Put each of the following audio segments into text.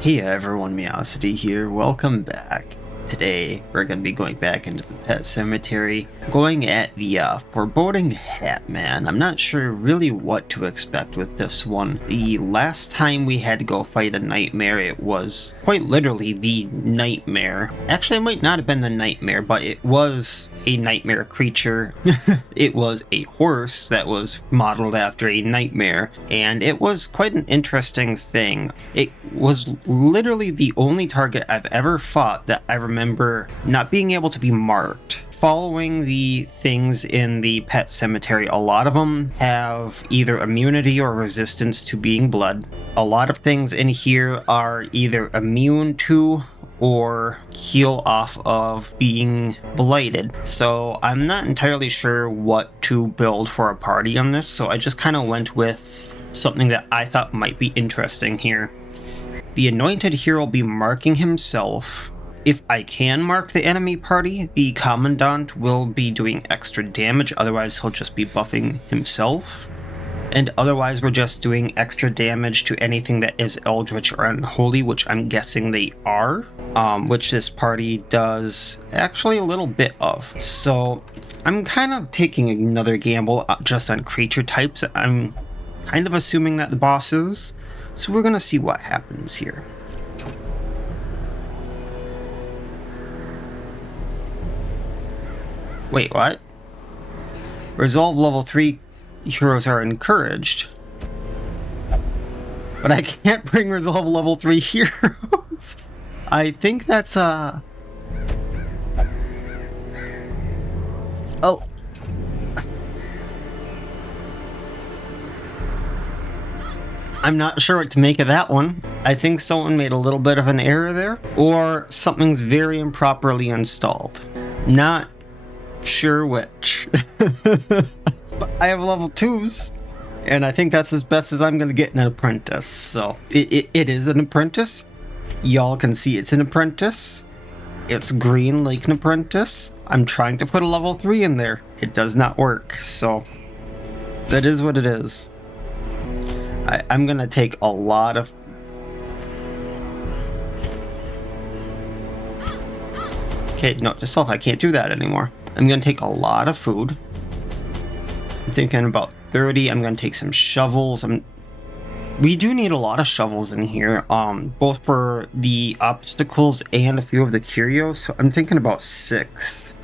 Hey everyone, Miacidae here, welcome back. Today, we're going to be going back into the pet cemetery, going at the foreboding Hat Man. I'm not sure really what to expect with this one. The last time we had to go fight a nightmare, it was quite literally the nightmare. Actually, it might not have been the nightmare, but it was a nightmare creature. It was a horse that was modeled after a nightmare, and it was quite an interesting thing. It was literally the only target I've ever fought that I remember not being able to be marked. Following the things in the pet cemetery, a lot of them have either immunity or resistance to being blood. A lot of things in here are either immune to or heal off of being blighted. So I'm not entirely sure what to build for a party on this, so I just kind of went with something that I thought might be interesting here. The Anointed hero will be marking himself. If I can mark the enemy party, the Commandant will be doing extra damage, otherwise he'll just be buffing himself. And otherwise we're just doing extra damage to anything that is eldritch or unholy, which I'm guessing they are, which this party does actually a little bit of. So I'm kind of taking another gamble just on creature types. I'm kind of assuming that the boss is, so we're gonna see what happens here. Wait, what? Resolve level 3 heroes are encouraged. But I can't bring resolve level 3 heroes. I think that's Oh. I'm not sure what to make of that one. I think someone made a little bit of an error there, or something's very improperly installed. Not sure which. But I have level 2s, and I think that's as best as I'm gonna get in an apprentice. So it is an apprentice. Y'all can see it's an apprentice. It's green like an apprentice. I'm trying to put a level 3 in there. It does not work, so that is what it is. I'm gonna take a lot of... Okay, no, just self, I can't do that anymore. I'm gonna take a lot of food. I'm thinking about 30. I'm gonna take some shovels. We do need a lot of shovels in here, both for the obstacles and a few of the curios. So I'm thinking about 6.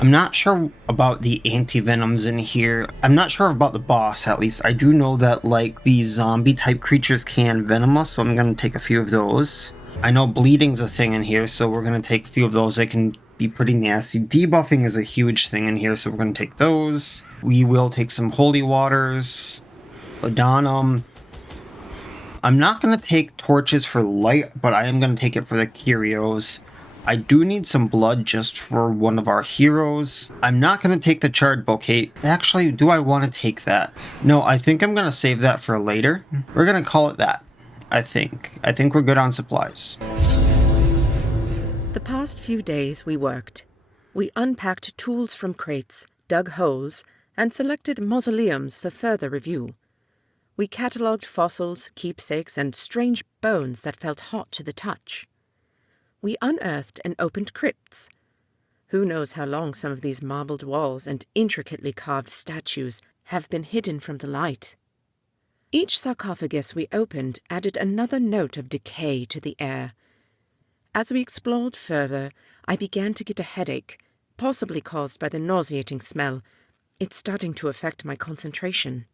I'm not sure about the anti-venoms in here. I'm not sure about the boss, at least. I do know that, like, the zombie type creatures can venom us, so I'm gonna take a few of those. I know bleeding's a thing in here, so we're gonna take a few of those. They can be pretty nasty. Debuffing is a huge thing in here, so we're gonna take those. We will take some holy waters, laudanum. I'm not gonna take torches for light, but I am gonna take it for the curios. I do need some blood just for one of our heroes. I'm not going to take the charred bouquet. Actually, do I want to take that? No, I think I'm going to save that for later. We're going to call it that, I think. I think we're good on supplies. The past few days we worked. We unpacked tools from crates, dug holes, and selected mausoleums for further review. We catalogued fossils, keepsakes, and strange bones that felt hot to the touch. We unearthed and opened crypts. Who knows how long some of these marbled walls and intricately carved statues have been hidden from the light. Each sarcophagus we opened added another note of decay to the air. As we explored further, I began to get a headache, possibly caused by the nauseating smell. It's starting to affect my concentration.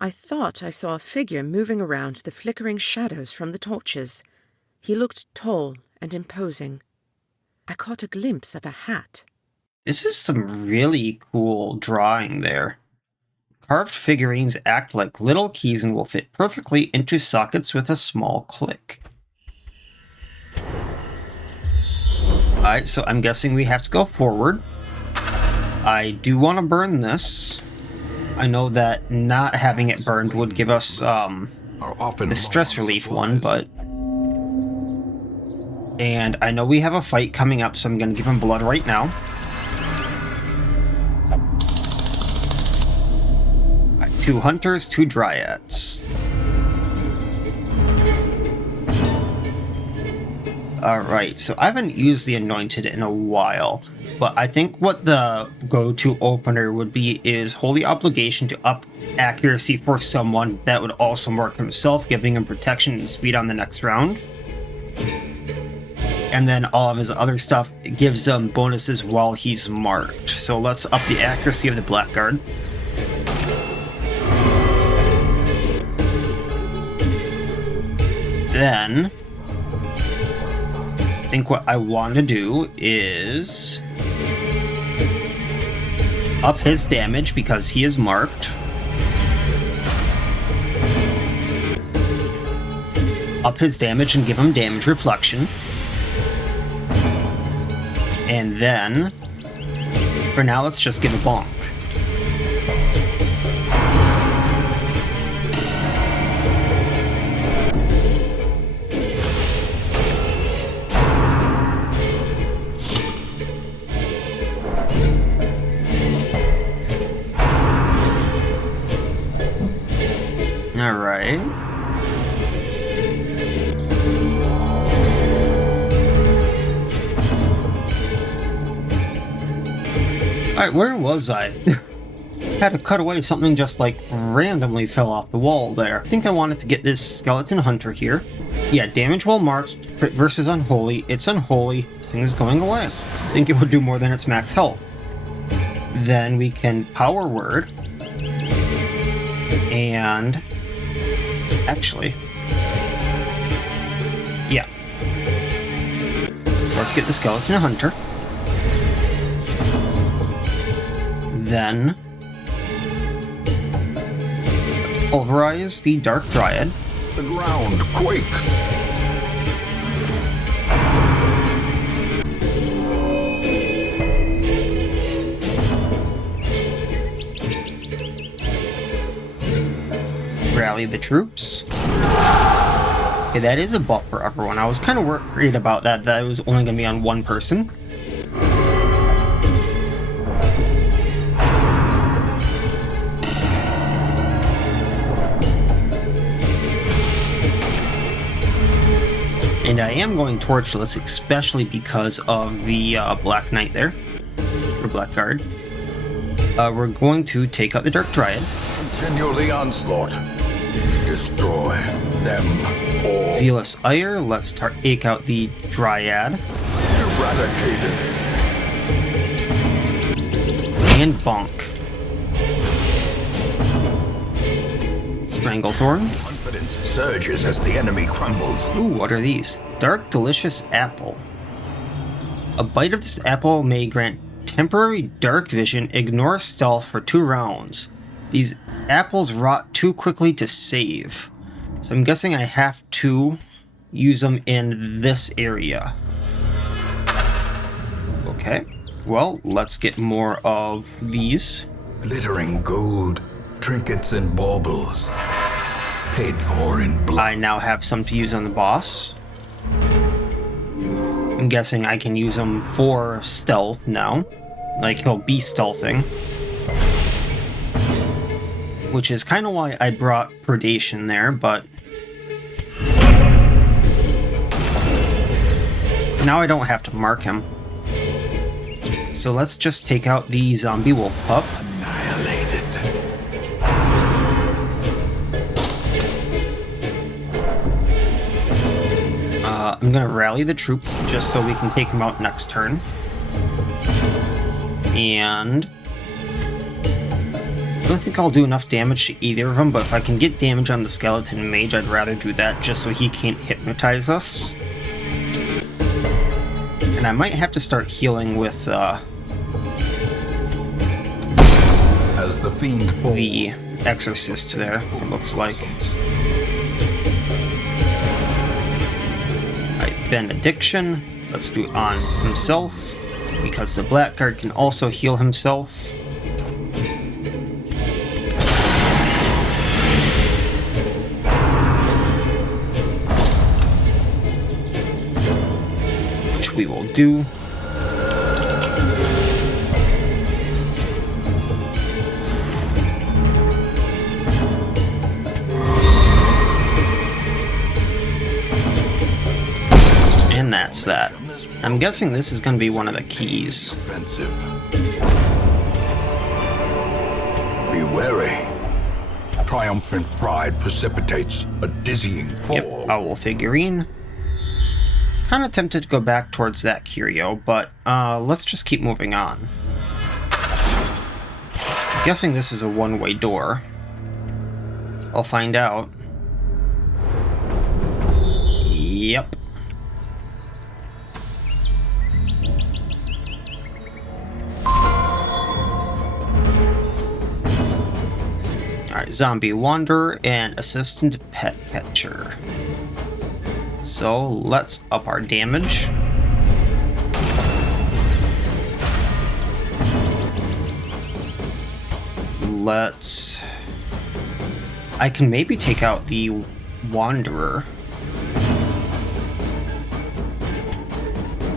I thought I saw a figure moving around the flickering shadows from the torches. He looked tall and imposing. I caught a glimpse of a hat. This is some really cool drawing there. Carved figurines act like little keys and will fit perfectly into sockets with a small click. Alright, so I'm guessing we have to go forward. I do want to burn this. I know that not having it burned would give us the stress relief one, but... And I know we have a fight coming up, so I'm going to give him blood right now. Right, 2 hunters, 2 dryads. Alright, so I haven't used the Anointed in a while, but I think what the go-to opener would be is Holy Obligation to up accuracy for someone that would also mark himself, giving him protection and speed on the next round. And then all of his other stuff gives him bonuses while he's marked. So let's up the accuracy of the Blackguard. Then I think what I want to do is up his damage because he is marked. Up his damage and give him damage reflection. And then, for now, let's just give a bonk. Alright. Alright, where was I? Had to cut away, something just like randomly fell off the wall there. I think I wanted to get this skeleton hunter here. Yeah, damage while marked, crit versus unholy. It's unholy, this thing is going away. I think it would do more than its max health. Then we can power word. And actually, yeah. So let's get the skeleton hunter. Then let's pulverize the Dark Dryad. The ground quakes. Rally the troops. Okay, that is a buff for everyone. I was kind of worried about that it was only going to be on one person. And I am going Torchless, especially because of the Black Knight there, or Blackguard. We're going to take out the Dark Dryad. Continue the onslaught. Destroy them all. Zealous Ire, let's take out the Dryad. Eradicated. And Bonk. Stranglethorn. Confidence surges as the enemy crumbles. Ooh, what are these? Dark Delicious Apple. A bite of this apple may grant temporary dark vision, ignore stealth for 2 rounds. These apples rot too quickly to save. So I'm guessing I have to use them in this area. Okay, well, let's get more of these. Glittering gold, trinkets and baubles. Paid for in blood. I now have some to use on the boss. I'm guessing I can use them for stealth now. Like, he'll be stealthing. Which is kind of why I brought Predation there, but now I don't have to mark him. So let's just take out the zombie wolf pup. Annihilated. I'm gonna rally the troop just so we can take him out next turn. And I don't think I'll do enough damage to either of them, but if I can get damage on the skeleton mage, I'd rather do that just so he can't hypnotize us. And I might have to start healing with As the fiend falls, the Exorcist there, it looks like. Alright, Benediction. Let's do it on himself, because the Blackguard can also heal himself. Which we will do. that's that. I'm guessing this is going to be one of the keys. Offensive. Be wary. Triumphant pride precipitates a dizzying fall. Yep, owl figurine. Kind of tempted to go back towards that curio, but let's just keep moving on. Guessing this is a one-way door. I'll find out. Yep. Alright, zombie wanderer and assistant pet catcher. So let's up our damage. I can maybe take out the wanderer.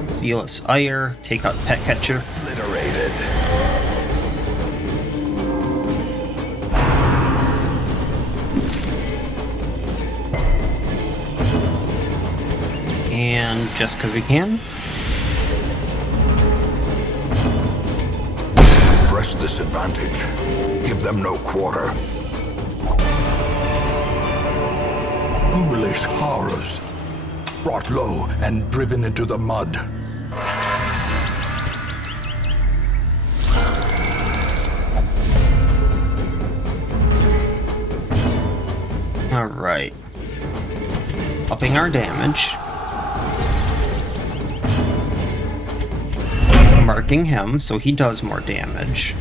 Zealous ire, take out the pet catcher. Obliterated. And just because we can. Press this advantage. Give them no quarter. Foolish horrors. Brought low and driven into the mud. Alright. Upping our damage. Marking him so he does more damage.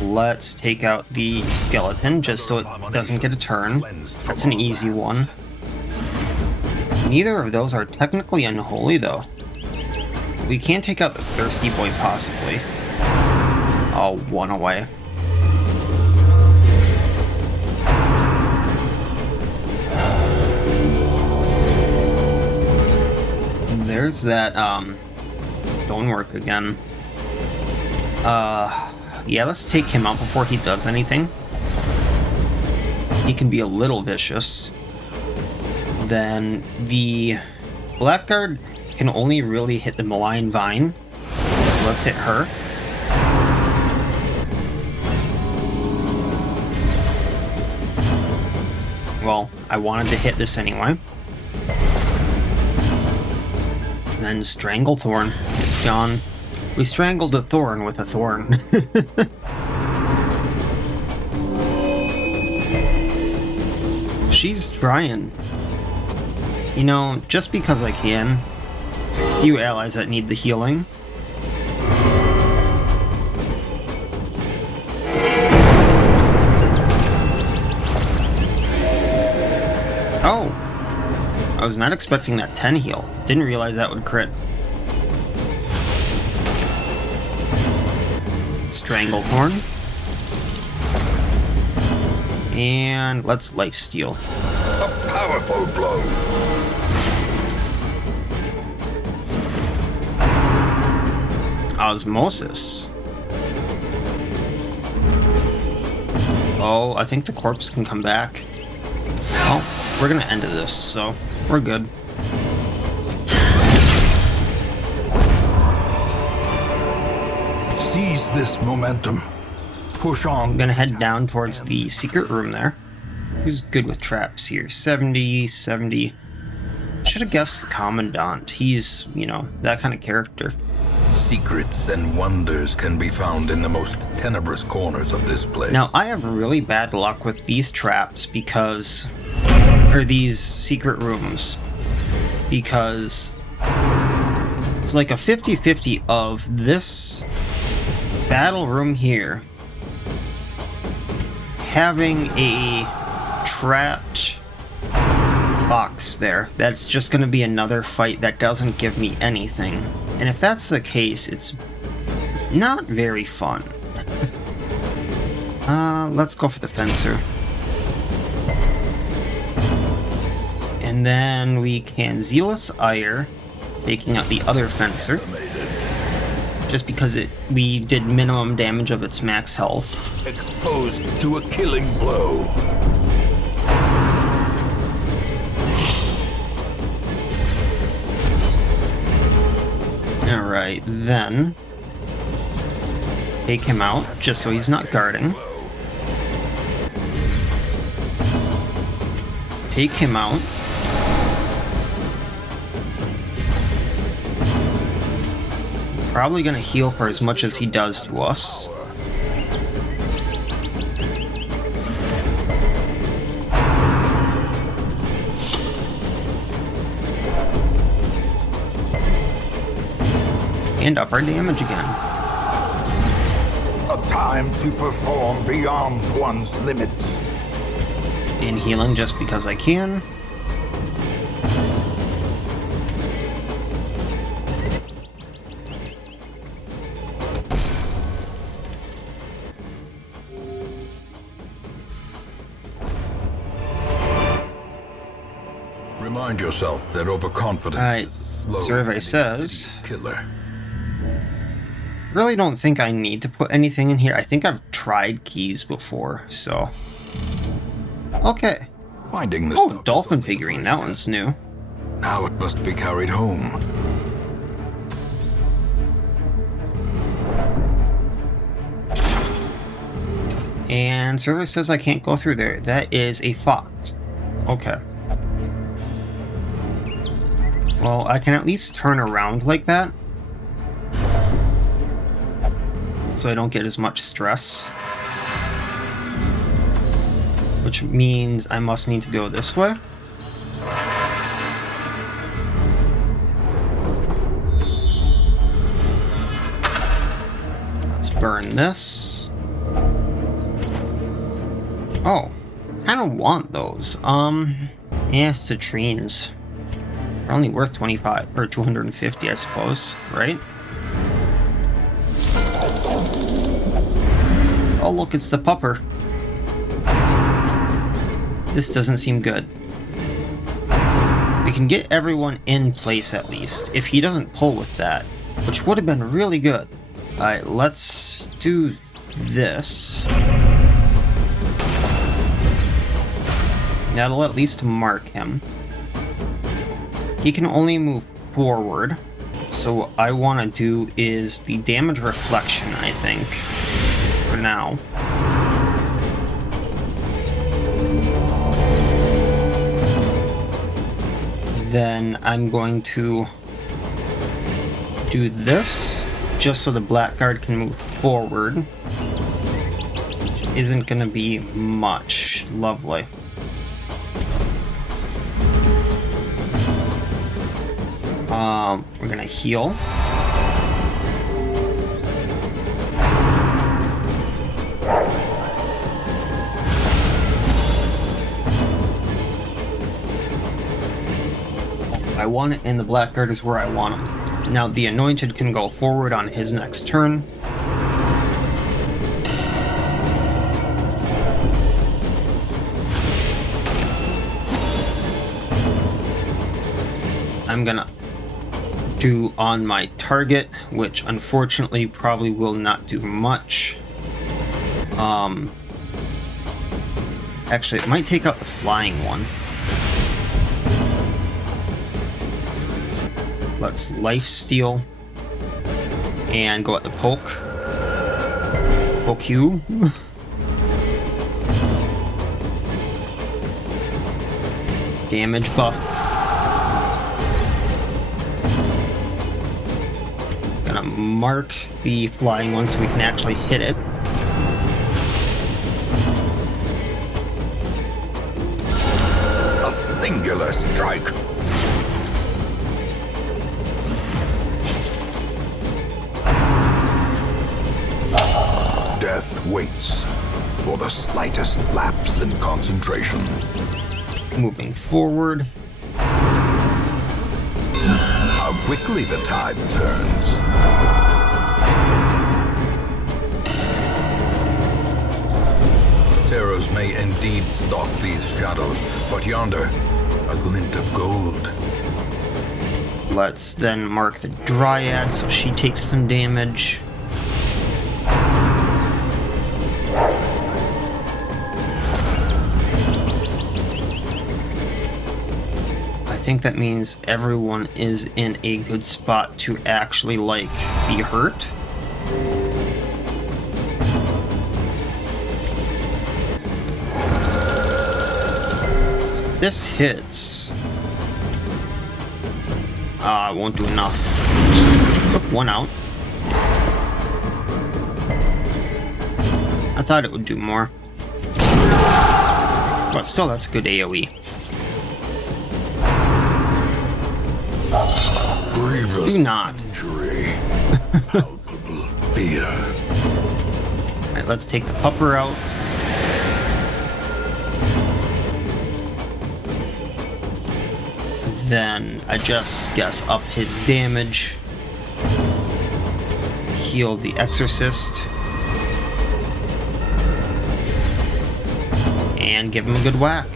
Let's take out the skeleton just so it doesn't get a turn. That's an easy one. Neither of those are technically unholy though. We can take out the thirsty boy possibly. Oh, one away. There's that stonework again. Yeah, let's take him out before he does anything. He can be a little vicious. Then the Blackguard can only really hit the malign vine. So let's hit her. Well, I wanted to hit this anyway. And then Stranglethorn. It's gone. We strangled a thorn with a thorn. She's trying. You know, just because I can. Few allies that need the healing. Oh! I was not expecting that 10 heal. Didn't realize that would crit. Stranglethorn. And let's lifesteal. A powerful blow. Osmosis. Oh, I think the corpse can come back. Oh, we're gonna end this, so we're good. Seize this momentum. Push on. I'm gonna head down towards the secret room there. Who's good with traps here? 70, 70. Should have guessed the Commandant. He's, you know, that kind of character. Secrets and wonders can be found in the most tenebrous corners of this place. Now, I have really bad luck with these traps because... or these secret rooms. Because... it's like a 50-50 of this battle room here having a trapped box there. That's just going to be another fight that doesn't give me anything. And if that's the case, it's not very fun. Let's go for the fencer. And then we can Zealous Ire, taking out the other fencer. Just because we did minimum damage of its max health. Exposed to a killing blow. Alright, then take him out, just so he's not guarding. Take him out. Probably gonna heal for as much as he does to us. And up our damage again. A time to perform beyond one's limits. And healing just because I can. Remind yourself that overconfidence Alright, is a slow survey and says insidious killer. really don't think I need to put anything in here. I think I've tried keys before, so... Okay. Finding the Oh, stuff is dolphin only the figurine. first That step. one's new. Now it must be carried home. And survey says I can't go through there. That is a fox. Okay. Well, I can at least turn around like that, so I don't get as much stress. Which means I must need to go this way. Let's burn this. Oh, kind of want those. Yeah, citrines. They're only worth 25 or 250, I suppose, right? Oh, look, it's the pupper. This doesn't seem good. We can get everyone in place at least, if he doesn't pull with that, which would have been really good. Alright, let's do this. That'll at least mark him. He can only move forward, so what I want to do is the damage reflection, I think, for now. Then I'm going to do this, just so the Blackguard can move forward. Which isn't going to be much. Lovely. We're going to heal. I want it, and the Blackguard is where I want him. Now the Anointed can go forward on his next turn. I'm gonna do on my target, which unfortunately probably will not do much. Actually, it might take out the flying one. Let's lifesteal and go at the poke. Poke you. Damage buff. Gonna mark the flying one so we can actually hit it. A singular strike. Death waits for the slightest lapse in concentration. Moving forward. How quickly the tide turns. Terrors may indeed stalk these shadows, but yonder, a glint of gold. Let's then mark the Dryad so she takes some damage. I think that means everyone is in a good spot to actually, like, be hurt. So this hits. It won't do enough. Took one out. I thought it would do more. But still, that's good AoE. Grievous Do not. injury. Palpable fear. Alright, let's take the pupper out. Then I just guess up his damage. Heal the Exorcist. And give him a good whack.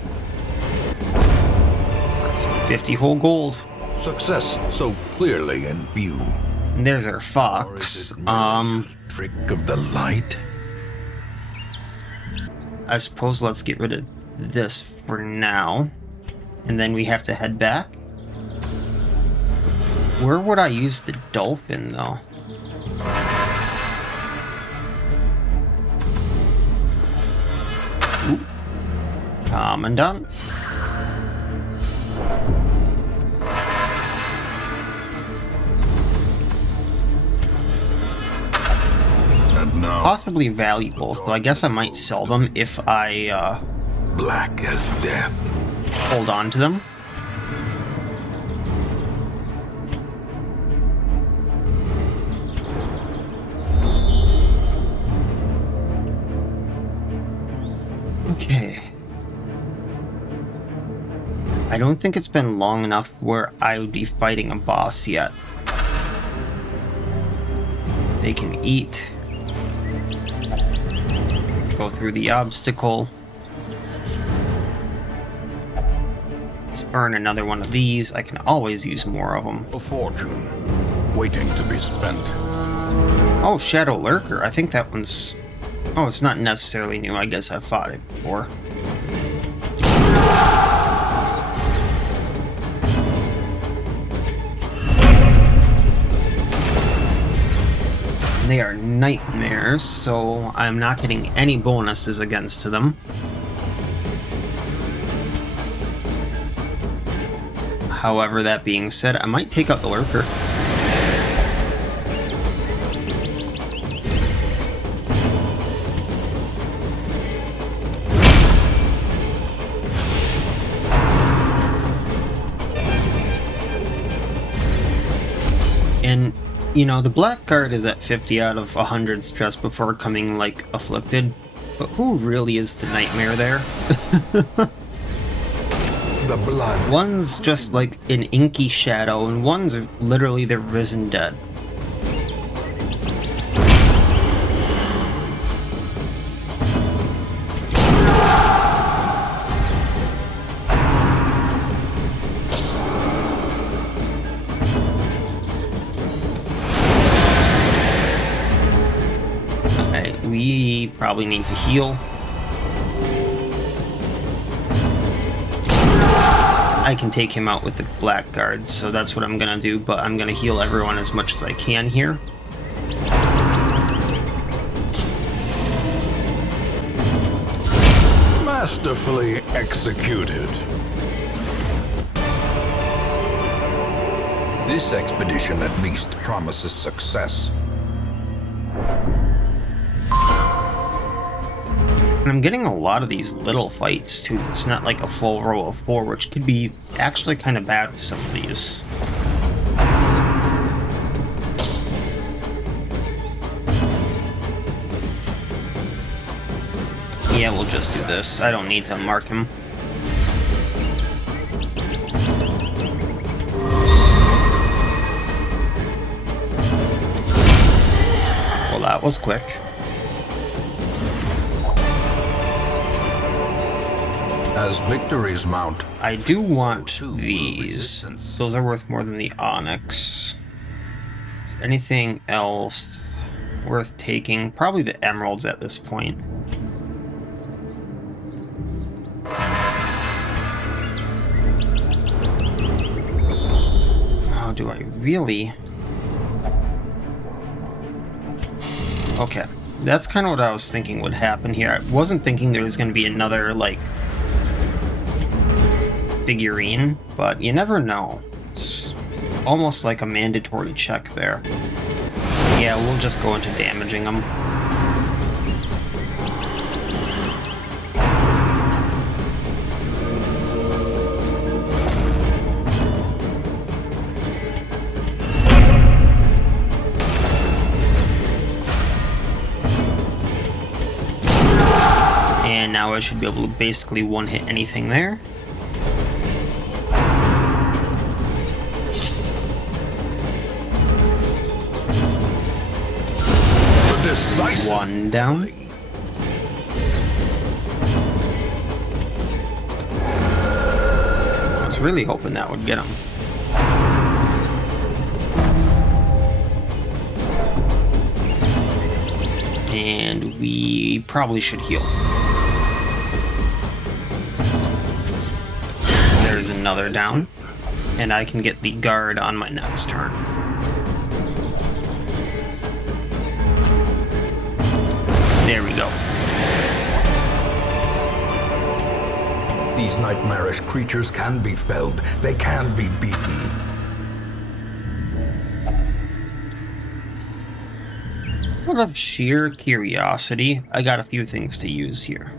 50 whole gold. Success so clearly in view. And there's our Or fox. is it merely a trick of the light? I suppose let's get rid of this for now. And then we have to head back. Where would I use the dolphin, though? Ooh. Commandant. And now, Possibly valuable, so I guess I might sell them if I black as death. hold on to them. Okay. I don't think it's been long enough where I would be fighting a boss yet. They can eat. Go through the obstacle. Burn another one of these. I can always use more of them. A fortune waiting to be spent. Oh, Shadow Lurker. I think that one's... Oh, it's not necessarily new. I guess I've fought it before. They are nightmares, so I'm not getting any bonuses against them. However, that being said, I might take out the Lurker. And, you know, the Blackguard is at 50 out of 100 stress before coming, like, afflicted. But who really is the nightmare there? The blood. One's just like an inky shadow, and one's literally the risen dead. Alright, we probably need to heal. I can take him out with the Blackguard, so that's what I'm gonna do, but I'm gonna heal everyone as much as I can here. Masterfully executed. This expedition at least promises success. And I'm getting a lot of these little fights too. It's not like a full row of 4, which could be actually kind of bad with some of these. Yeah, we'll just do this. I don't need to mark him. Well, that was quick. As victories mount, I do want these. Those are worth more than the onyx. Is anything else worth taking? Probably the emeralds at this point. Now, do I really... Okay, that's kind of what I was thinking would happen here. I wasn't thinking there was going to be another, like, figurine, but you never know. It's almost like a mandatory check there. Yeah, we'll just go into damaging them. And now I should be able to basically one-hit anything there. One down. I was really hoping that would get him. And we probably should heal. There's another down. And I can get the guard on my next turn. There we go. These nightmarish creatures can be felled. They can be beaten. Out of sheer curiosity, I got a few things to use here.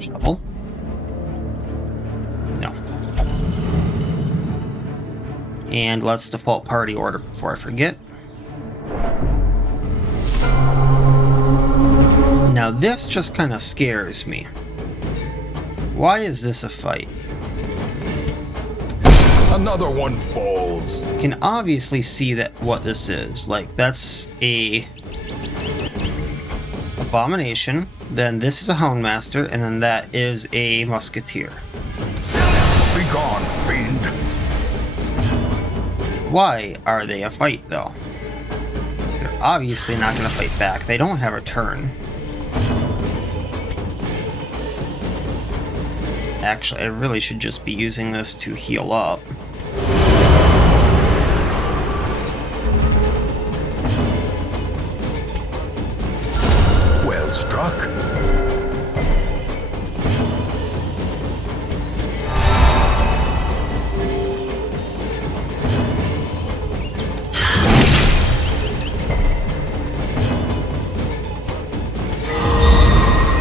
Shovel? No. And let's default party order before I forget. Now this just kind of scares me. Why is this a fight? Another one falls. You can obviously see that what this is. Like, that's a abomination, then this is a houndmaster, and then that is a musketeer. Be gone, fiend. Why are they a fight, though? They're obviously not going to fight back. They don't have a turn. Actually, I really should just be using this to heal up. Well struck.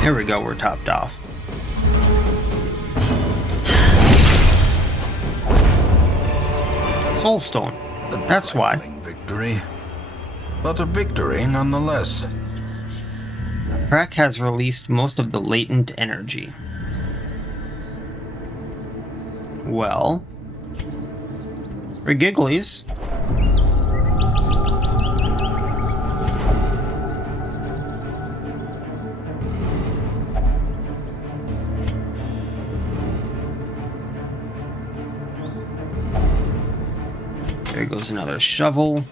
There we go, we're topped off. Soulstone. That's why. Victory. But a victory nonetheless. The crack has released most of the latent energy. Well, for gigglies. There goes another shovel.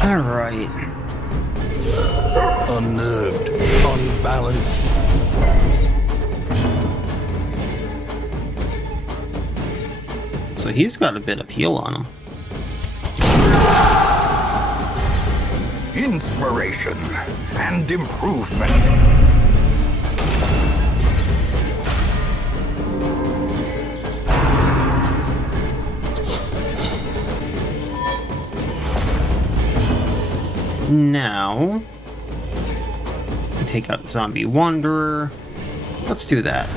All right. Unnerved, unbalanced. So he's got a bit of heal on him. Inspiration and improvement. Now, we take out the Zombie Wanderer. Let's do that.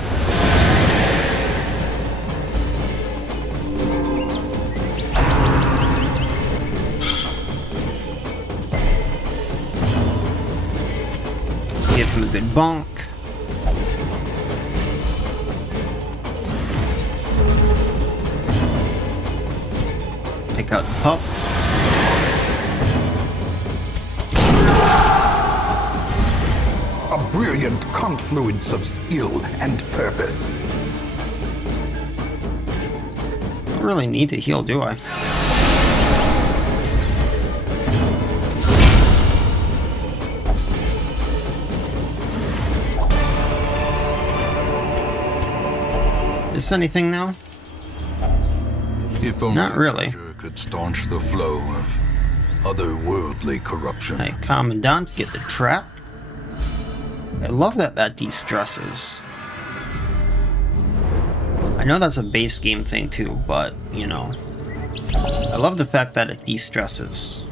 Give him a good bonk. Take out the pup. A brilliant confluence of skill and purpose. Don't really need to heal, do I? Is anything now? If only Not really. treasure could staunch the flow of otherworldly corruption. Hey, Commandant, get the trap. I love that that de-stresses. I know that's a base game thing too, but, you know. I love the fact that it de-stresses.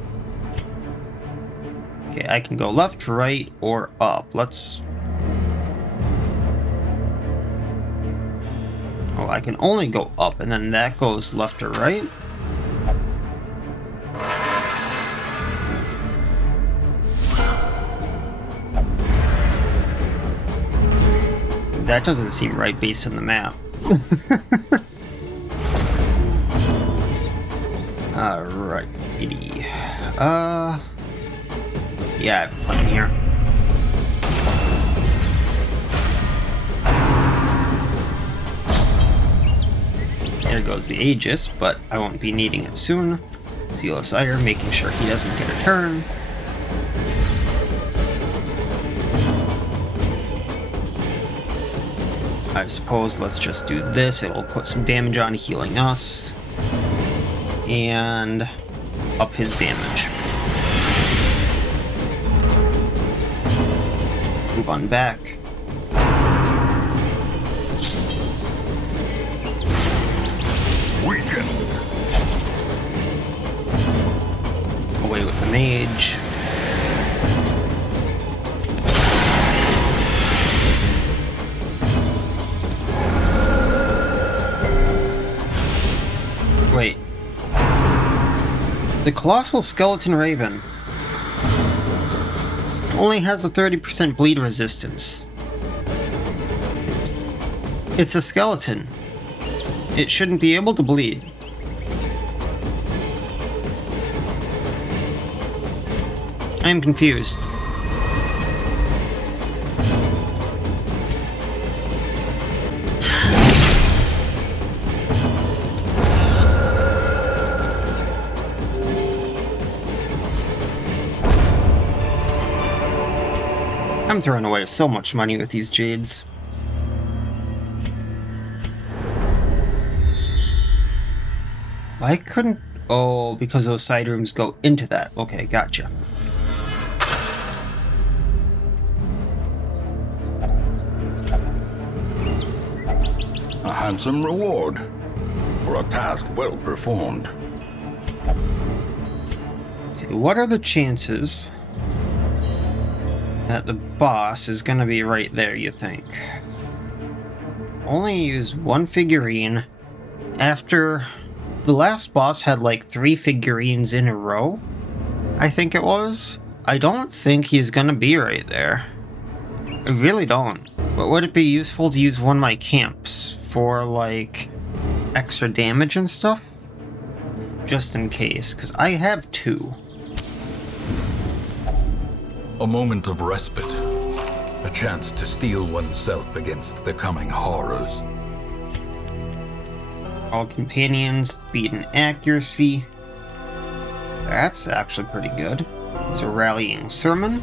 Okay, I can go left, right, or up. Let's... Oh, I can only go up, and then that goes left or right? That doesn't seem right based on the map. Alrighty. Yeah, I have a plan here. There goes the Aegis, but I won't be needing it soon. Sealess Ire, making sure he doesn't get a turn. I suppose let's just do this. It'll put some damage on, healing us. And up his damage. Move on back. Weakened. Away with the mage. Wait. The Colossal Skeleton Raven only has a 30% bleed resistance. It's a skeleton. It shouldn't be able to bleed. I am confused. I'm throwing away so much money with these jades. Why couldn't... Oh, because those side rooms go into that. Okay, gotcha. A handsome reward for a task well performed. Okay, what are the chances that the boss is gonna be right there, you think? Only use one figurine after the last boss had like 3 figurines in a row, I think it was. I don't think he's gonna be right there. I really don't. But would it be useful to use one of my camps for like extra damage and stuff? Just in case, because I have 2. A moment of respite. A chance to steel oneself against the coming horrors. All companions beat in accuracy. That's actually pretty good. It's a rallying sermon.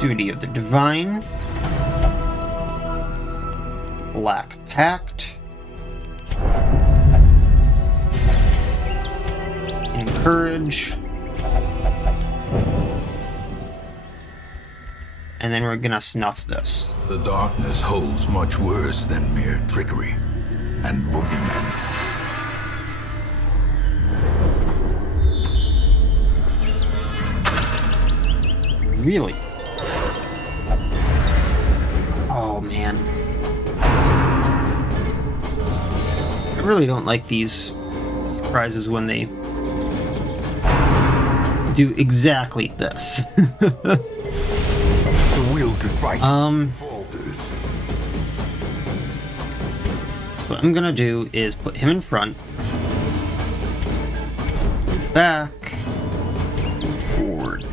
Duty of the Divine. Black Pact. Encourage. And then we're gonna snuff this. The darkness holds much worse than mere trickery and boogeymen. Really? Oh man. I really don't like these surprises when they do exactly this. The will to fight falters. So what I'm gonna do is put him in front, back, forward.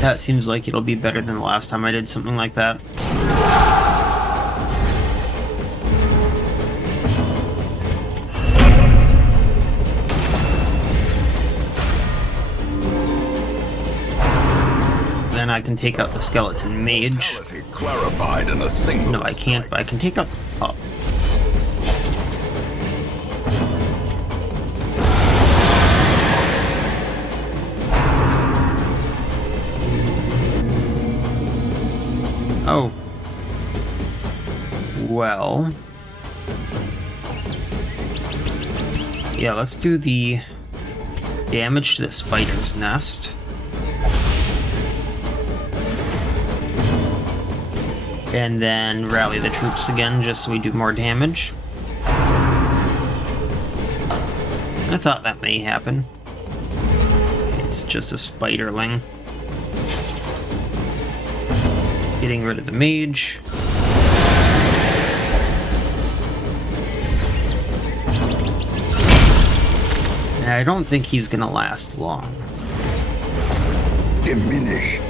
That seems like it'll be better than the last time I did something like that. then I can take out the skeleton mage. Clarified in a single No, I can't, but I can take out the pup. Oh. Well. Yeah, let's do the damage to the spider's nest. And then rally the troops again just so we do more damage. I thought that may happen. It's just a spiderling. Getting rid of the mage. And I don't think he's gonna last long. Diminished.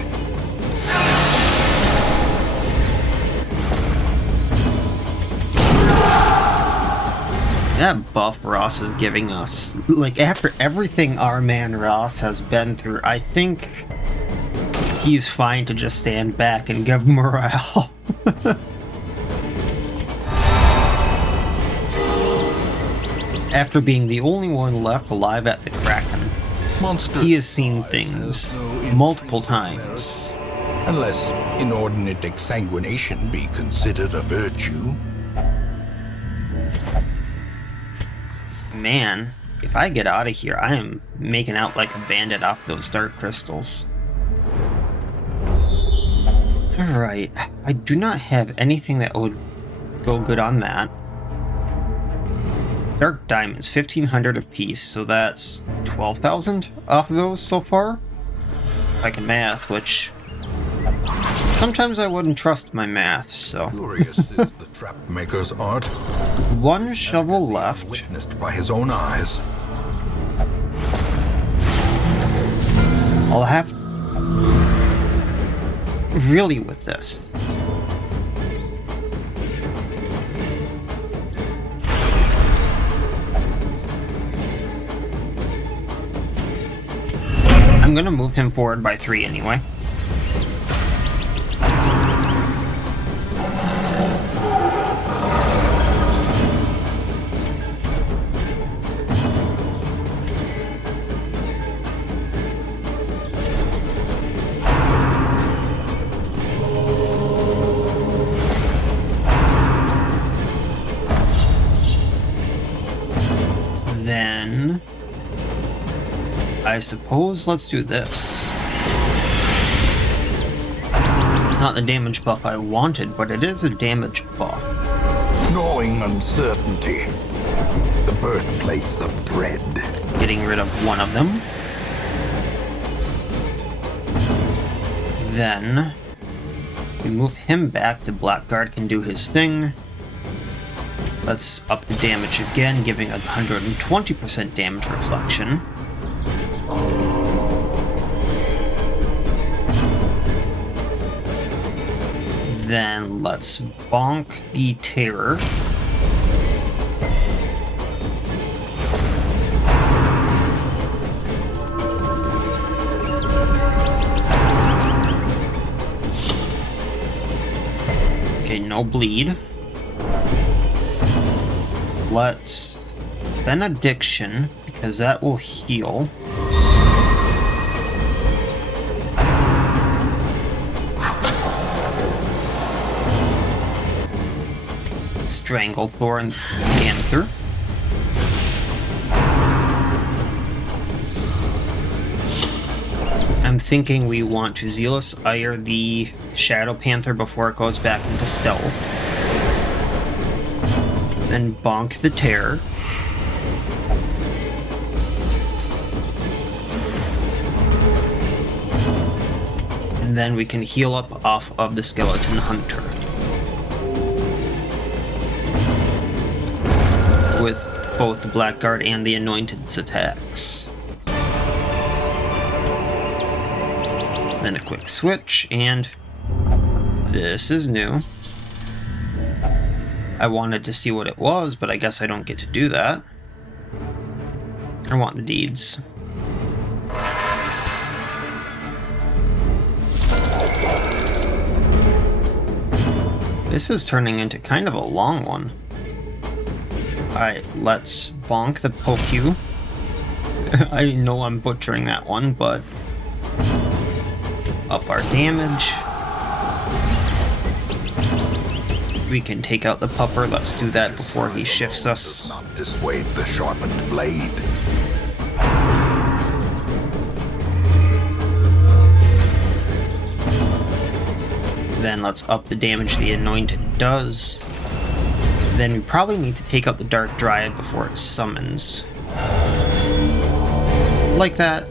That buff Ross is giving us, like, after everything our man Ross has been through, I think he's fine to just stand back and give morale. After being the only one left alive at the Kraken, he has seen things multiple times. Unless inordinate exsanguination be considered a virtue. Man, if I get out of here, I am making out like a bandit off those dark crystals. Alright, I do not have anything that would go good on that. Dark diamonds, 1,500 apiece, so that's 12,000 off of those so far. If I can math, which sometimes I wouldn't trust my math, so. Curious is the trap maker's art. One shovel left. Witnessed by his own eyes. I'll have really with this. I'm gonna move him forward by 3 anyway. Then I suppose let's do this. It's not the damage buff I wanted, but it is a damage buff. Gnawing uncertainty. The birthplace of dread. Getting rid of one of them. Then we move him back. The Blackguard can do his thing. Let's up the damage again, giving 120% damage reflection. Then let's bonk the Terror. Okay, no bleed. Let's Benediction, because that will heal. Stranglethorn Panther. I'm thinking we want to Zealous Ire the Shadow Panther before it goes back into stealth. Then bonk the Terror. And then we can heal up off of the Skeleton Hunter. With both the Blackguard and the Anointed's attacks. Then a quick switch, and this is new. I wanted to see what it was, but I guess I don't get to do that. I want the deeds. This is turning into kind of a long one. Alright, let's bonk the Pokew. I know I'm butchering that one, but up our damage. We can take out the pupper. Let's do that before he shifts us. Does not dissuade the sharpened blade. Then let's up the damage the Anointed does. Then we probably need to take out the Dark Dryad before it summons. Like that.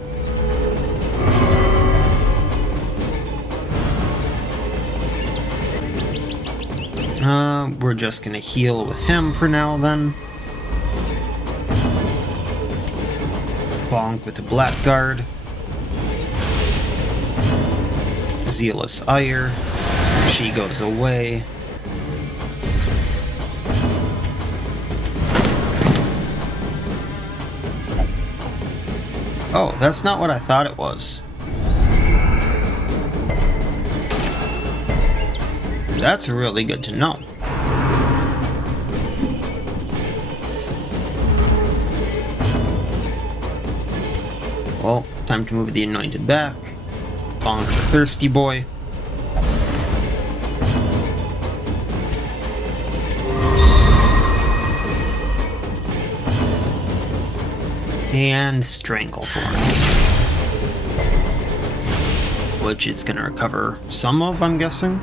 We're just gonna heal with him for now then. Bonk with the Blackguard. Zealous Ire. She goes away. Oh, that's not what I thought it was. That's really good to know. Well, time to move the Anointed back. Bonk the Thirsty Boy. And Stranglethorn, which it's going to recover some of, I'm guessing.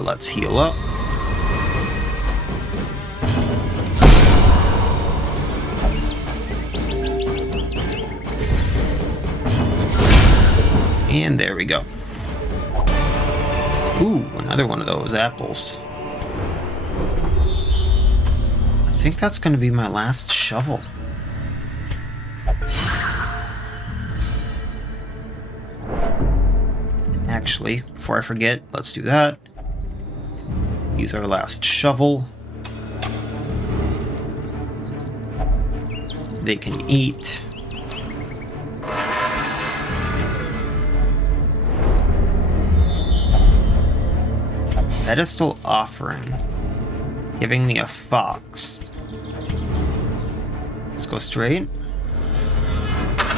Let's heal up. And there we go. Ooh, another one of those apples. I think that's going to be my last shovel. Actually, before I forget, let's do that. Use our last shovel. They can eat. Pedestal offering. Giving me a fox. Let's go straight.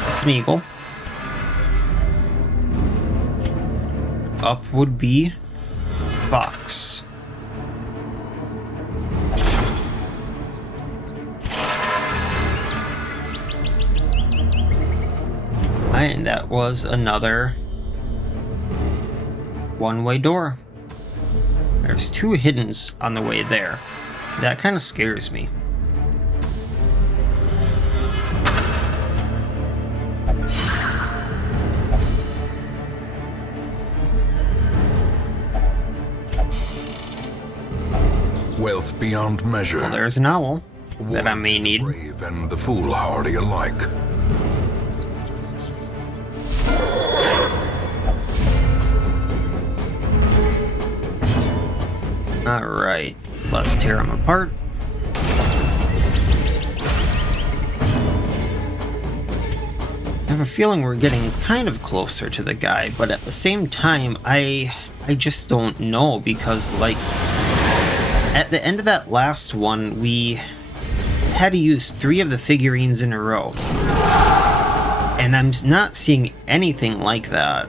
It's an eagle. Up would be fox. And that was another one-way door. There's two hiddens on the way there. That kind of scares me. Wealth beyond measure. Well, there's an owl that I may need. Brave and the foolhardy alike. Alright, let's tear them apart. I have a feeling we're getting kind of closer to the guy, but at the same time, I just don't know, because, like, at the end of that last one, we had to use 3 of the figurines in a row. And I'm not seeing anything like that.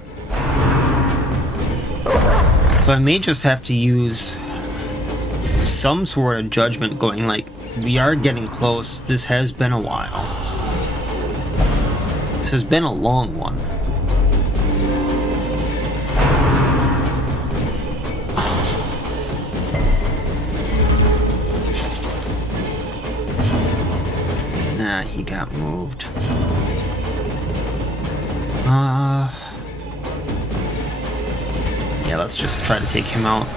So I may just have to use some sort of judgment going like, we are getting close, this has been a while. This has been a long one. Nah, he got moved. Yeah, let's just try to take him out.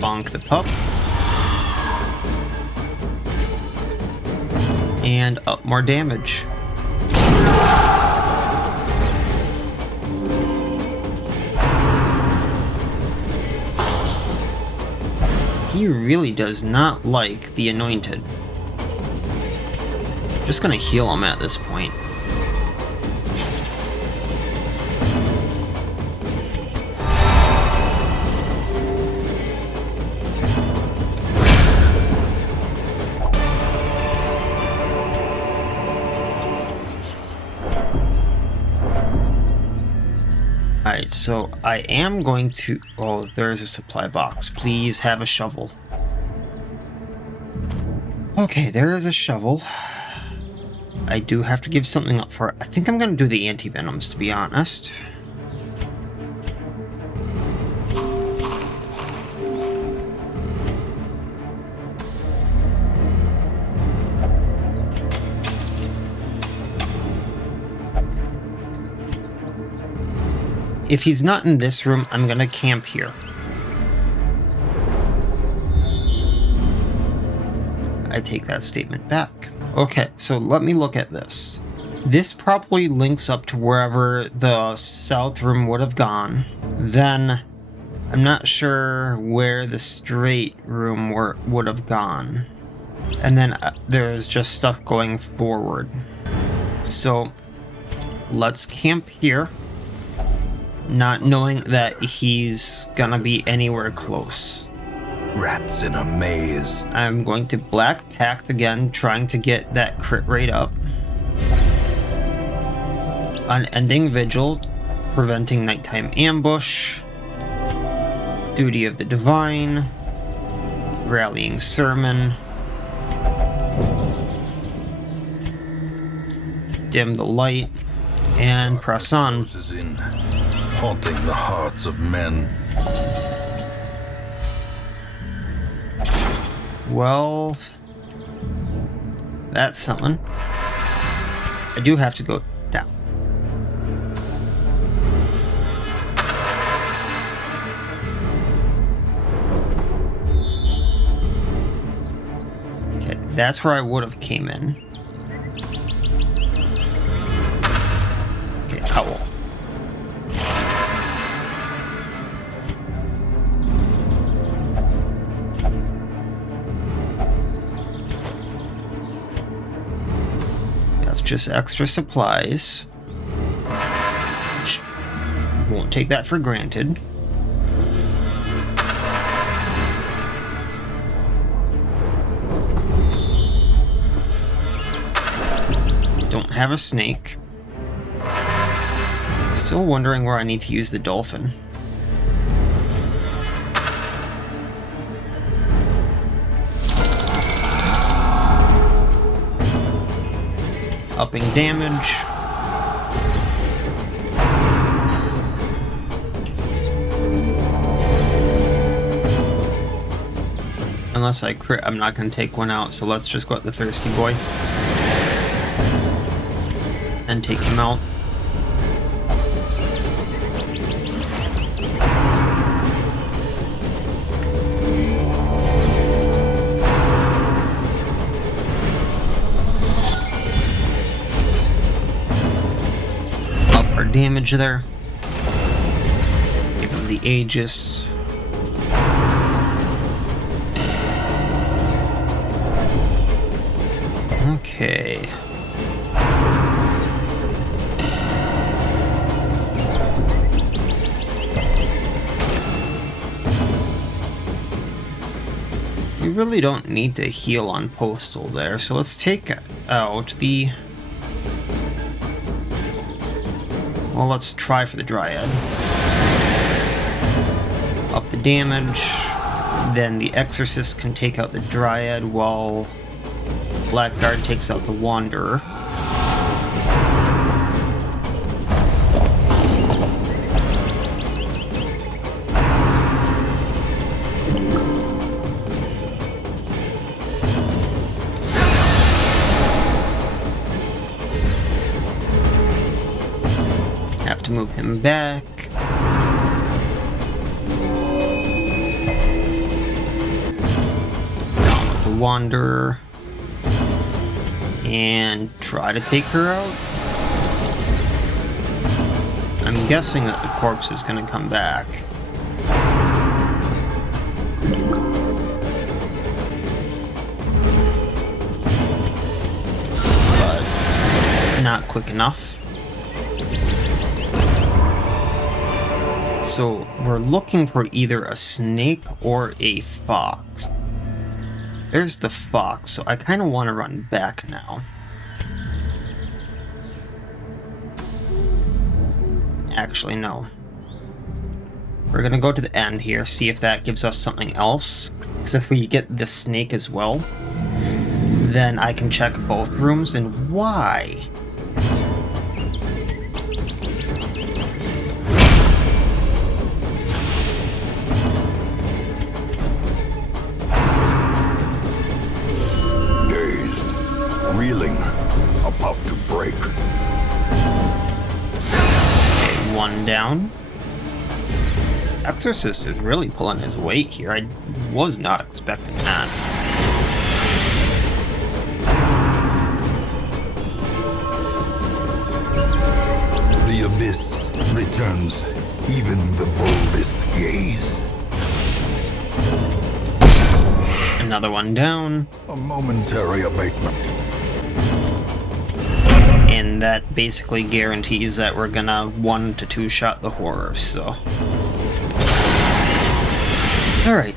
Bonk the pup. And up more damage. He really does not like the Anointed. Just gonna heal him at this point. Alright, so I am going to... Oh, there's a supply box. Please have a shovel. Okay, there is a shovel. I do have to give something up for it. I think I'm going to do the anti-venoms, to be honest. If he's not in this room, I'm gonna camp here. I take that statement back. Okay, so let me look at this. This probably links up to wherever the south room would have gone. Then, I'm not sure where the straight room would have gone. And then there's just stuff going forward. So, let's camp here. Not knowing that he's gonna be anywhere close. Rats in a maze. I'm going to Black Pact again, trying to get that crit rate up. Unending Vigil, preventing nighttime ambush. Duty of the Divine. Rallying Sermon. Dim the Light. And press on. Haunting the hearts of men. Well, that's something. I do have to go down. Okay, that's where I would have came in. Okay, owl. Just extra supplies. Won't take that for granted. Don't have a snake. Still wondering where I need to use the dolphin. Upping damage. Unless I crit, I'm not going to take one out, so let's just go at the Thirsty Boy. And take him out. Damage there. Give him the Aegis. Okay. We really don't need to heal on Postal there, so let's take out the... Well, let's try for the Dryad. Up the damage. Then the Exorcist can take out the Dryad while Blackguard takes out the Wanderer. Have to move him back. Down with the Wanderer. And try to take her out. I'm guessing that the corpse is going to come back. quick enough. So we're looking for either a snake or a fox. There's the fox, so I kind of want to run back now. Actually, no. We're gonna go to the end here, see if that gives us something else. Because if we get the snake as well, then I can check both rooms. And why? Dazed, reeling, about to break. Okay, one down. Exorcist is really pulling his weight here. I was not expecting that. The abyss returns even the boldest gaze. Another one down. A momentary abatement. And that basically guarantees that we're gonna 1 to 2 shot the horror, so. Alright.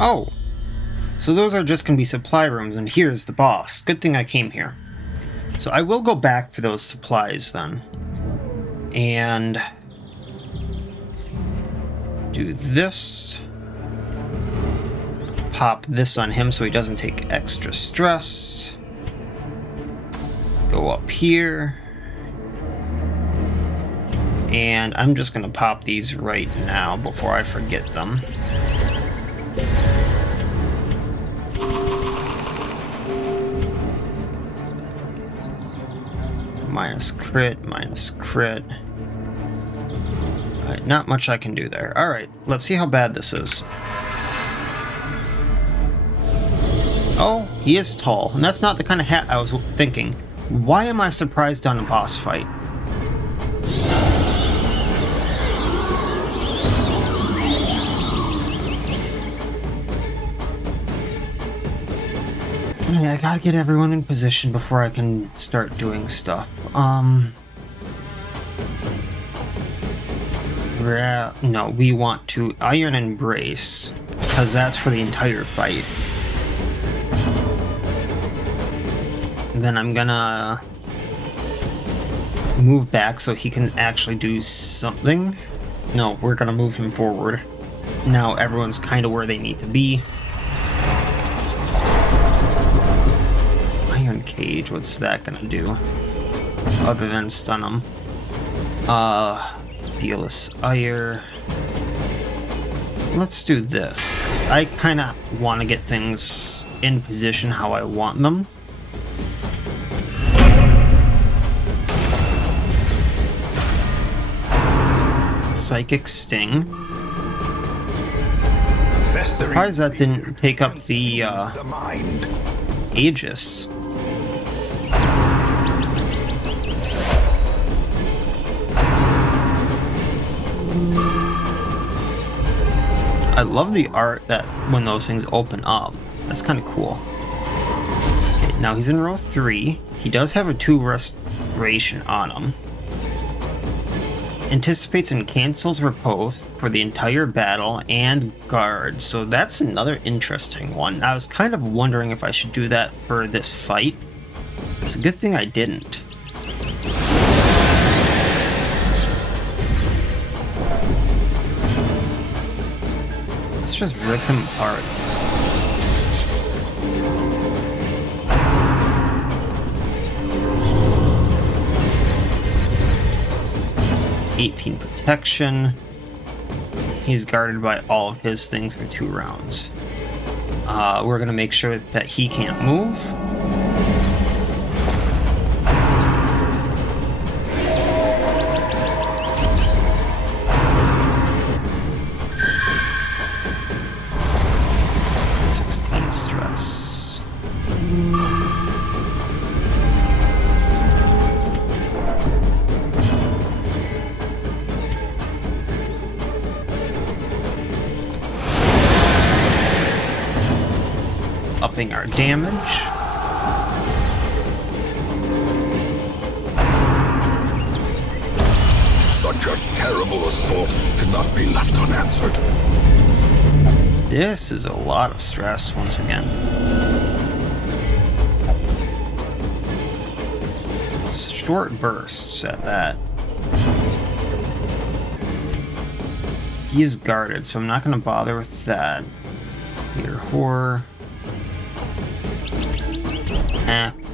Oh, so those are just going to be supply rooms, and here's the boss. Good thing I came here. So I will go back for those supplies then. And do this. Pop this on him so he doesn't take extra stress. Go up here. And I'm just going to pop these right now before I forget them. Minus crit, minus crit. Alright, not much I can do there. Alright, let's see how bad this is. Oh, he is tall, and that's not the kind of hat I was thinking. Why am I surprised on a boss fight? Alright, I gotta get everyone in position before I can start doing stuff. No, we want to Iron Embrace, because that's for the entire fight. Then I'm gonna move back so he can actually do something. No, we're gonna move him forward. Now everyone's kind of where they need to be. Iron Cage, what's that gonna do? Other than stun him. Fearless Ire. Let's do this. I kinda want to get things in position how I want them. Psychic Sting. Surprised that didn't take up the Aegis. I love the art that when those things open up. That's kind of cool. Okay, now he's in row 3. He does have a 2 restoration on him. Anticipates and cancels riposte for the entire battle and guard. So that's another interesting one. I was kind of wondering if I should do that for this fight. It's a good thing I didn't. Let's just rip him apart. Protection. He's guarded by all of his things for 2 rounds. We're gonna make sure that he can't move. upping our damage. Such a terrible assault cannot be left unanswered. This is a lot of stress once again. Short bursts at that. He is guarded, so I'm not going to bother with that. Here, horror.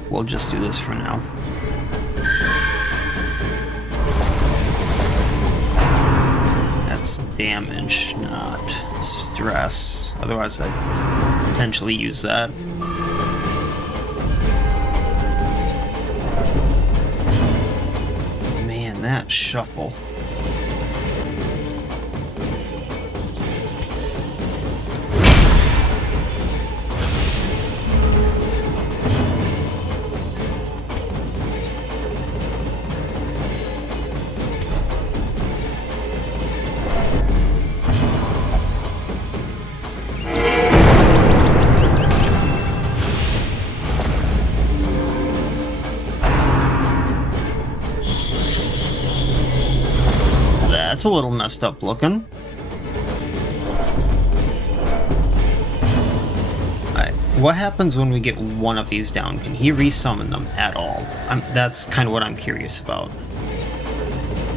We'll just do this for now. That's damage, not stress. Otherwise, I'd potentially use that. Man, that shuffle. That's a little messed up looking. Alright, what happens when we get one of these down? Can he resummon them at all? That's kind of what I'm curious about.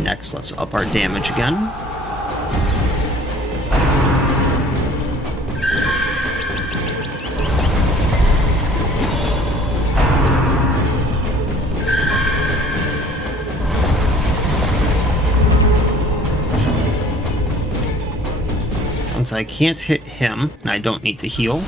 Next, let's up our damage again. Since I can't hit him, and I don't need to heal.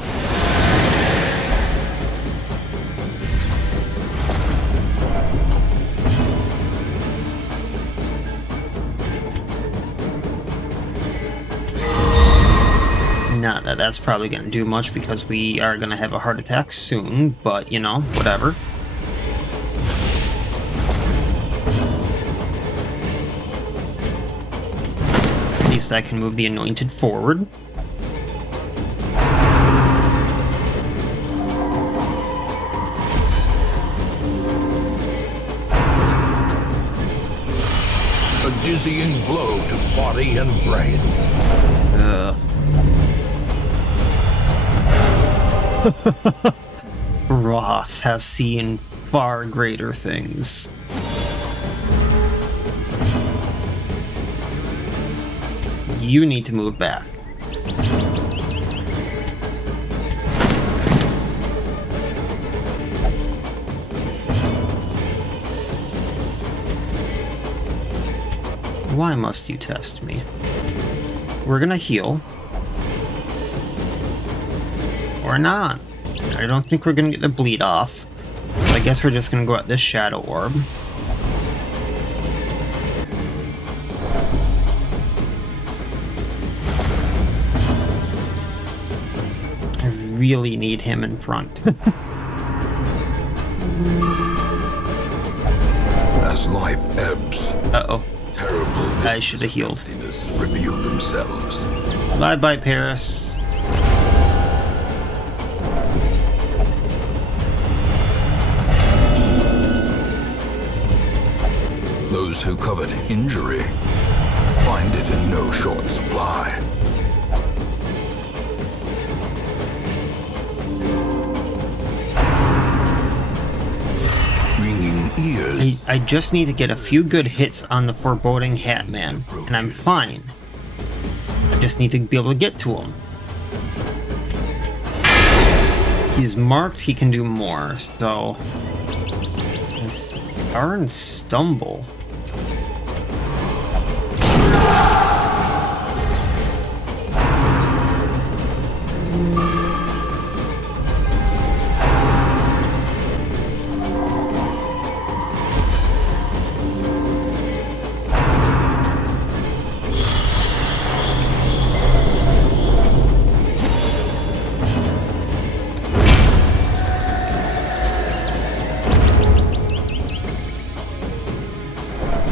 Not that that's probably going to do much because we are going to have a heart attack soon, but you know, whatever. At least I can move the Anointed forward. A dizzying blow to body and brain. Ross has seen far greater things. You need to move back. Why must you test me? We're gonna heal. Or not. I don't think we're gonna get the bleed off. So I guess we're just gonna go at this shadow orb. I really need him in front. As life ebbs, Uh-oh. terrible I should have healed. emptiness reveal themselves. Bye-bye, Paris. Those who covet injury find it in no short supply. Ringing ears. I just need to get a few good hits on the foreboding Hat Man, and I'm fine. I just need to be able to get to him. He's marked, he can do more, so... His darn stumble.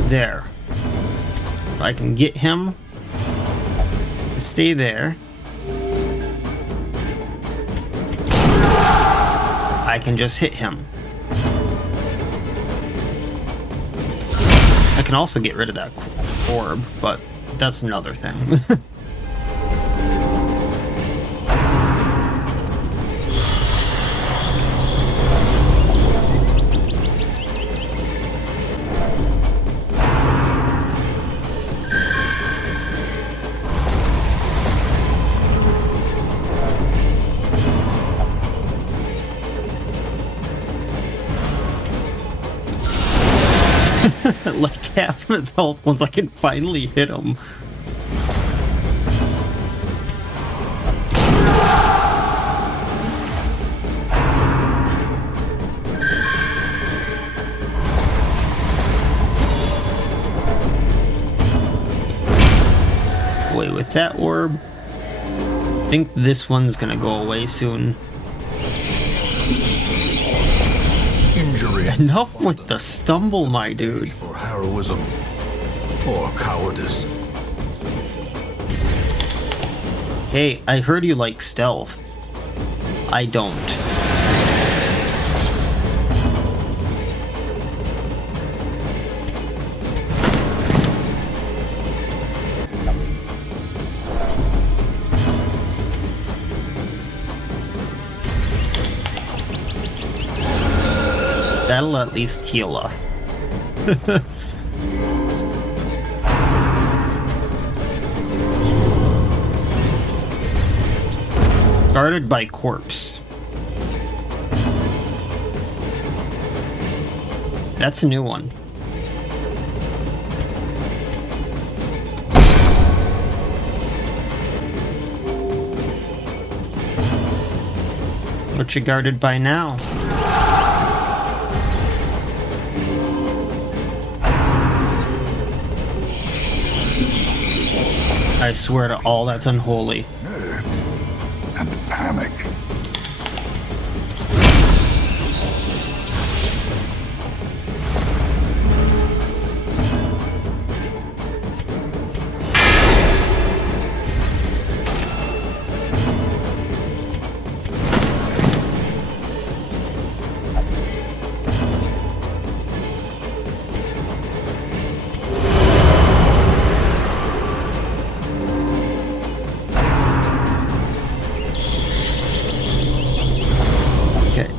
There. If I can get him to stay there. I can just hit him. I can also get rid of that orb, but that's another thing. Like half of his health once I can finally hit him. Wait, with that orb, I think this one's gonna go away soon. Injury. Enough with the stumble, my dude. For heroism or cowardice. Hey, I heard you like stealth. I don't. That'll at least heal us. Guarded by corpse. That's a new one. What you guarded by now? I swear to all that's unholy. Nerves and panic.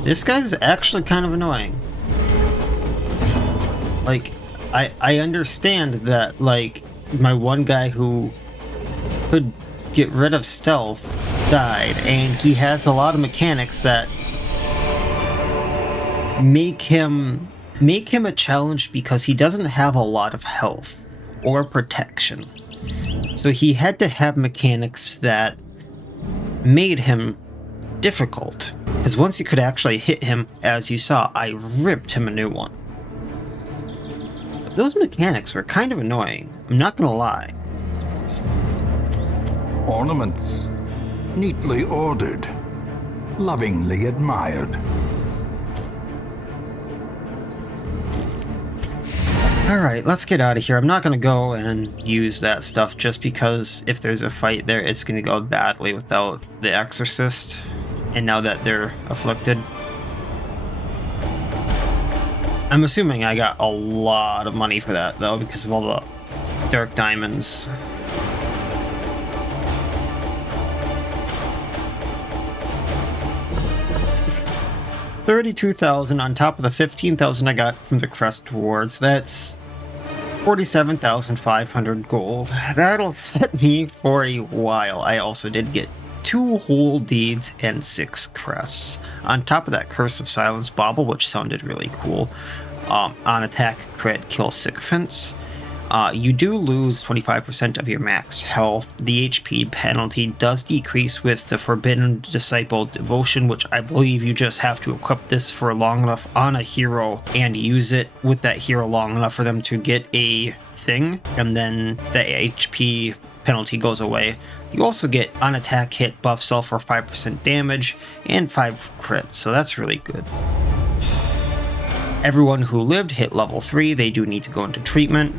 This guy's actually kind of annoying. Like, I understand that, like, my one guy who could get rid of stealth died, and he has a lot of mechanics that make him a challenge because he doesn't have a lot of health or protection. So he had to have mechanics that made him difficult. Because once you could actually hit him, as you saw, I ripped him a new one. But those mechanics were kind of annoying, I'm not gonna lie. Ornaments, neatly ordered, lovingly admired. Alright, let's get out of here. I'm not gonna go and use that stuff just because if there's a fight there, it's gonna go badly without the Exorcist. And now that they're afflicted. I'm assuming I got a lot of money for that, though, because of all the dark diamonds. $32,000 on top of the $15,000 I got from the Crest Rewards. That's 47,500 gold. That'll set me for a while. I also did get 2 whole deeds and 6 crests. On top of that Curse of Silence bauble, which sounded really cool. On attack, crit, kill sycophants. You do lose 25% of your max health. The HP penalty does decrease with the Forbidden Disciple Devotion, which I believe you just have to equip this for long enough on a hero and use it with that hero long enough for them to get a thing, and then the HP penalty goes away. You also get on attack hit buff self for 5% damage and 5 crits, so that's really good. Everyone who lived hit level 3, they do need to go into treatment.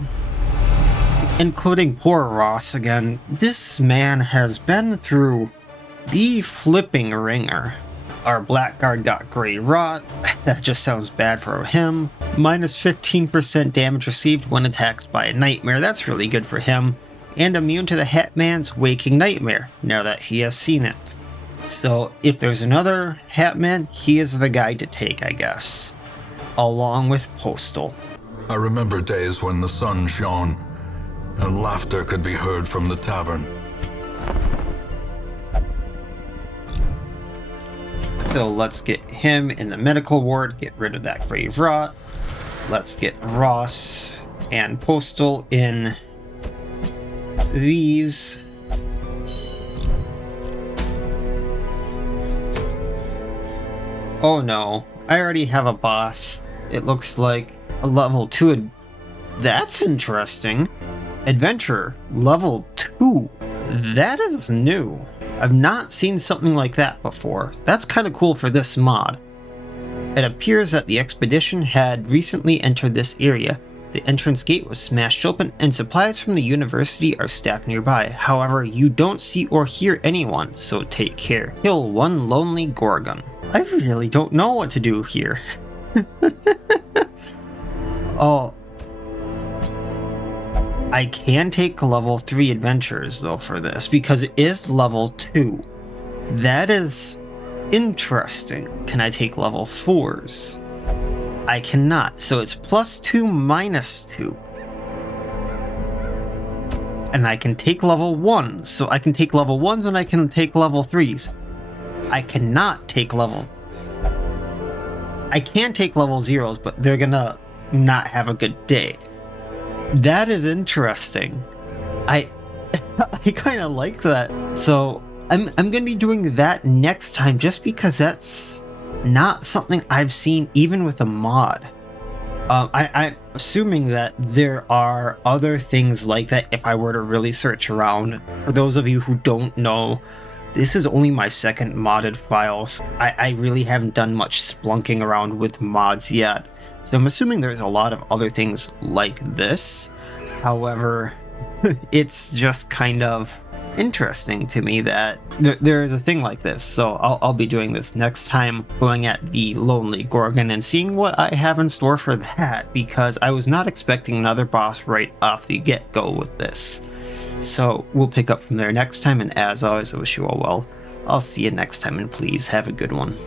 Including poor Ross again. This man has been through the flipping ringer. Our Blackguard got Grey Rot. That just sounds bad for him. Minus 15% damage received when attacked by a nightmare. That's really good for him. And immune to the Hatman's Waking Nightmare, now that he has seen it. So if there's another Hatman, he is the guy to take, I guess. Along with Postal. I remember days when the sun shone and laughter could be heard from the tavern. So let's get him in the medical ward, get rid of that Grave Rot. Let's get Ross and Postal in these. Oh no, I already have a boss. It looks like a level 2. That's interesting. Adventurer, level 2. That is new. I've not seen something like that before. That's kind of cool for this mod. It appears that the expedition had recently entered this area. The entrance gate was smashed open and supplies from the university are stacked nearby. However, you don't see or hear anyone, so take care. Kill one lonely Gorgon. I really don't know what to do here. Oh. I can take level 3 adventures though for this because it is level 2. That is interesting. Can I take level 4s? I cannot, so it's +2 -2. And I can take level 1s, so I can take level 1s and I can take level 3s. I cannot take I can take level 0s, but they're gonna not have a good day. That is interesting. I kind of like that. So I'm gonna be doing that next time just because that's not something I've seen even with a mod. I'm assuming that there are other things like that if I were to really search around. For those of you who don't know, this is only my second modded file, so I really haven't done much splunking around with mods yet. So I'm assuming there's a lot of other things like this. However, it's just kind of interesting to me that there is a thing like this. So I'll be doing this next time, going at the Lonely Gorgon and seeing what I have in store for that, because I was not expecting another boss right off the get-go with this. So we'll pick up from there next time, and as always, I wish you all well. I'll see you next time, and please have a good one.